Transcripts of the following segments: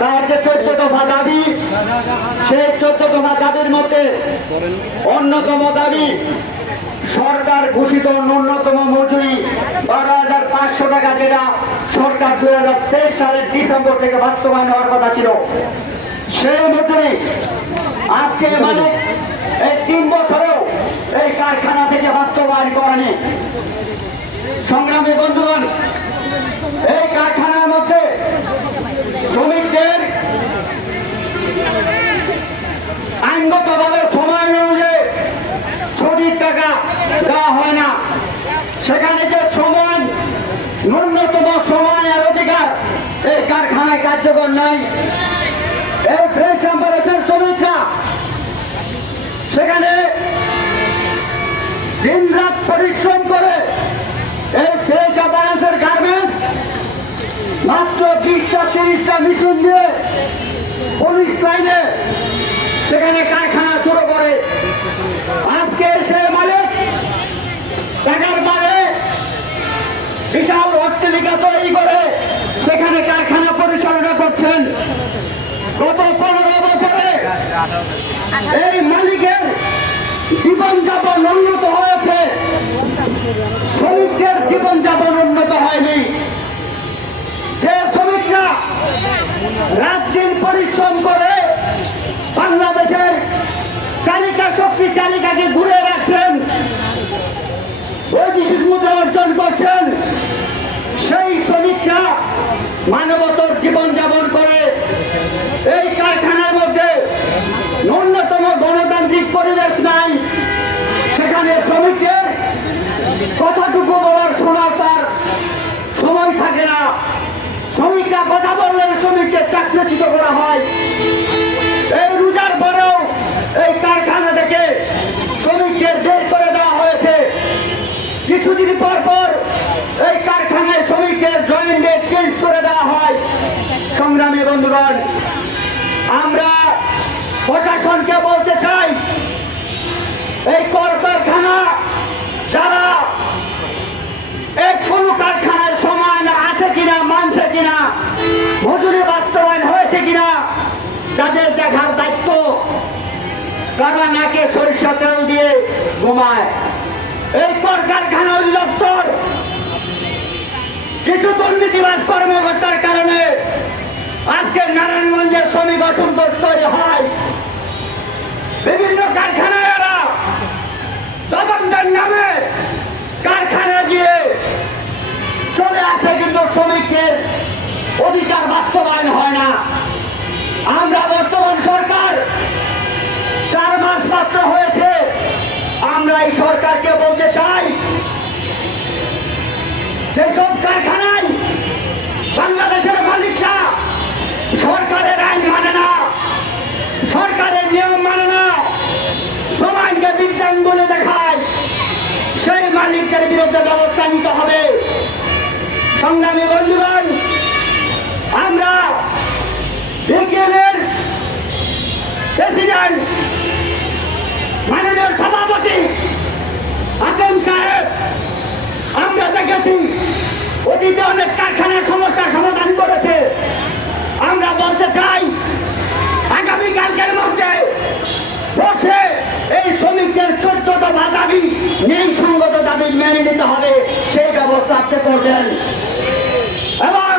তার যে 14 দফা দাবি, সেই 14 দফা দাবির মধ্যে অন্যতম দাবি সরকার ঘোষিত ন্যূনতম মজুরি 12,500 টাকা, যেটা সরকার 2023 সালের ডিসেম্বর থেকে বাস্তবায়ন হওয়ার কথা ছিল। সেই মজুরি আজকে মালিক এই 3 বছরেও এই কারখানা থেকে বাস্তবায়ন করেনি। সংগ্রামী বন্ধুগণ, এই কারখানার মধ্যে শ্রমিকদের আইনগতভাবে সময় অনুযায়ী ছুটির টাকা দেওয়া হয় না। সেখানে যে সময়, ন্যূনতম সময়ের অধিকার এই কারখানায় কার্যকর নাই। এই ফ্রেশ এম্বারেসের শ্রমিকরা সেখানে দিন রাত পরিশ্রম করে এই ফ্রেশ এম্বারেসের গার্মেন্টস মাত্র 20টা 30টা মেশিন দিয়ে পুলিশ লাইনে সেখানে কারখানা শুরু করে। আজকে সে মালিক টাকার বারে বিশাল অট্টালিকা তৈরি করে সেখানে কারখানা পরিচালনা করছেন। গত 15 বছরে এই মালিকের জীবনযাপন উন্নত হয়েছে, শ্রমিকদের জীবনযাপন উন্নত হয়নি। যে শ্রমিকরা রাত দিন পরিশ্রম করে বাংলাদেশের চালিকা শক্তি চালিকাকে ঘুরে রাখছেন, বৈদেশিক মুদ্রা অর্জন করছেন, সেই শ্রমিকরা মানবতর জীবনযাপন করে। এই কারখানার মধ্যে ন্যূনতম গণতান্ত্রিক পরিবেশ নাই। সেখানে শ্রমিকদের কথাটুকু বলার শোনার তার সময় থাকে না। শ্রমিকরা কথা বললে শ্রমিককে চাকরিচ্যুত করা হয়। এই রোজার পরেও এই কারখানা থেকে শ্রমিকদের বের করে দেওয়া হয়েছে। কিছুদিন পর পর এই কারখানায় শ্রমিকদের জয়েন্ট ডেট চেঞ্জ করে দেওয়া হয়। সংগ্রামী বন্ধুগণ, আমরা প্রশাসনকে বলতে চাই, এই কলকারখানা যারা কোনো কারখানায় সময় আছে কিনা, মানছে কিনা, মজুরি বাস্তবায়ন হয়েছে কিনা, যাদের দেখার দায়িত্ব, তারা নাকে সরিষা তেল দিয়ে ঘুমায়। এই কলকারখানা অধিদপ্তর কিছু দুর্নীতিবাজ কর্মকর্তার কারণে আজকে নারায়ণগঞ্জের শ্রমিক অসন্তোষ তৈরি হয়। বিভিন্ন কারখানায় এরা তদন্তের নামে কারখানা গিয়ে চলে আসে, কিন্তু শ্রমিকদের অধিকার বাস্তবায়ন হয় না। আমরা বর্তমান সরকার 4 মাস মাত্র হয়েছে, আমরা এই সরকারকে বলতে চাই, যেসব কারখানায় বাংলাদেশের মালিকরা সরকারের আইন মানে না, সরকারের নিয়ম মানে না, সমাজকে বিদ্যাঙ্গুলি দেখায়, সেই মালিকদের বিরুদ্ধে ব্যবস্থা নিতে হবে। সংগ্রামী বন্ধুগণ, আমরা বিকেলের প্রেসিডেন্ট মাননীয় সভাপতি হাকিম সাহেব, আমরা দেখেছি অতীতে অনেক কারখানার সমস্যার সমাধান করেছে। আমরা বলতে চাই, আগামীকালকের মধ্যে বসে এই শ্রমিকদের 14 দফা দাবি, ন্যায়সঙ্গত দাবি মেনে নিতে হবে, সেই ব্যবস্থা আপনি করবেন। এবং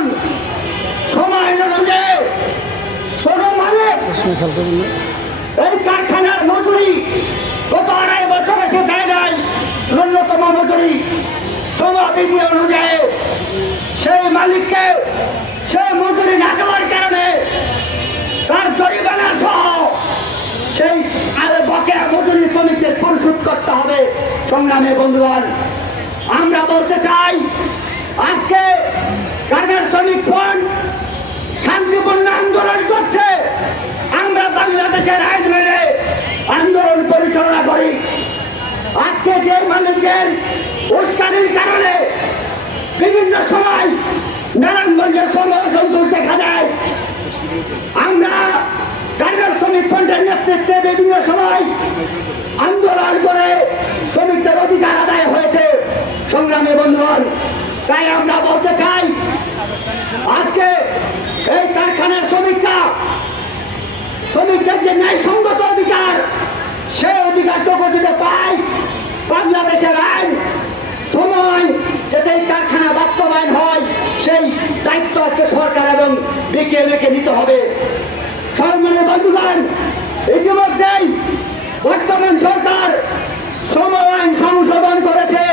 সময় অনুযায়ী কোন মালিক এই কারখানার মজুরি গত 2.5 বছরে সে দেয় নাই, ন্যূনতম মজুরি শ্রমবিধি অনুযায়ী সেই মালিককে সেই মজুরি না দেওয়ার কারণে তার জরিমানা সহ সেই বকেয়া মজুরি শ্রমিকদের পরিশোধ করতে হবে। সংগ্রামী বন্ধুগণ, আমরা বলতে চাই, আজকে গার্মেন্টস শ্রমিক ফ্রন্ট শান্তিপূর্ণ আন্দোলন করছে। আমরা বাংলাদেশের আইন মেনে আন্দোলন পরিচালনা করি। আজকে যে মালিকদের উস্কানির কারণে বিভিন্ন সময় নারায়ণগঞ্জের অসন্তোষ দেখা যায়, আমরা গার্মেন্টস শ্রমিক ফ্রন্টের নেতৃত্বে বিভিন্ন সময় আন্দোলন করে শ্রমিকদের অধিকার আদায় হয়েছে। সংগ্রামী বন্ধুগণ, তাই আমরা বলতে চাই, আজকে এই কারখানার শ্রমিকরা শ্রমিকদের যে ন্যায়সঙ্গত অধিকার, সেই অধিকারটুকু যদি পায়, বাংলাদেশের আইন সময় যাতে এই কারখানা বাস্তবায়ন হয়, সেই দায়িত্ব আজকে সরকার এবং বিকেএমএকে নিতে হবে। সম্মানীয় বন্ধুগণ, ইতিমধ্যেই বর্তমান সরকার শ্রম আইন সংশোধন করেছে।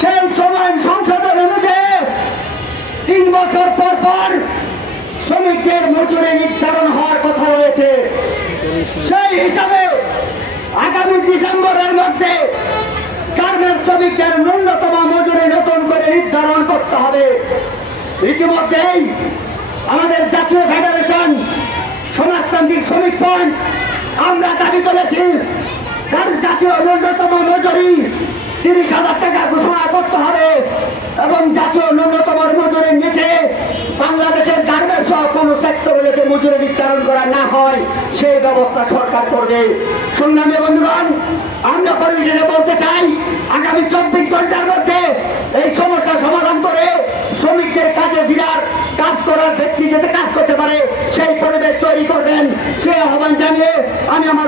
সেই শ্রম আইন সংশোধন অনুযায়ী 3 বছর পর পর শ্রমিকদের মজুরি নির্ধারণ হওয়ার কথা রয়েছে। সেই হিসাবে আগামী ডিসেম্বরের মধ্যে গার্মেন্টস শ্রমিকদের ন্যূনতম মজুরি নতুন করে নির্ধারণ করতে হবে। ইতিমধ্যেই আমাদের জাতীয় ফেডারেশন সমাজতান্ত্রিক শ্রমিক ফ্রন্ট আমরা দাবি করেছি, কারণ জাতীয় ন্যূনতম মজুরি 30,000 টাকা ঘোষণা করতে হবে এবং জাতীয় ন্যূনতম মজুরির নিচে বাংলাদেশের গার্মেন্টস সহ কোনো সেক্টরে যাতে মজুরি নির্ধারণ করা না হয় সেই ব্যবস্থা সরকার করবে। সংগ্রামী বন্ধুগণ, আমরা পরিশেষে বলতে চাই, আগামী 24 ঘন্টার মধ্যে এই সমস্যা সমাধান করে শ্রমিকদের কাজে ফিরার, কাজ করার ব্যক্তি যাতে কাজ করতে পারে সেই পরিবেশ তৈরি করবেন, সেই আহ্বান জানিয়ে আমি আমার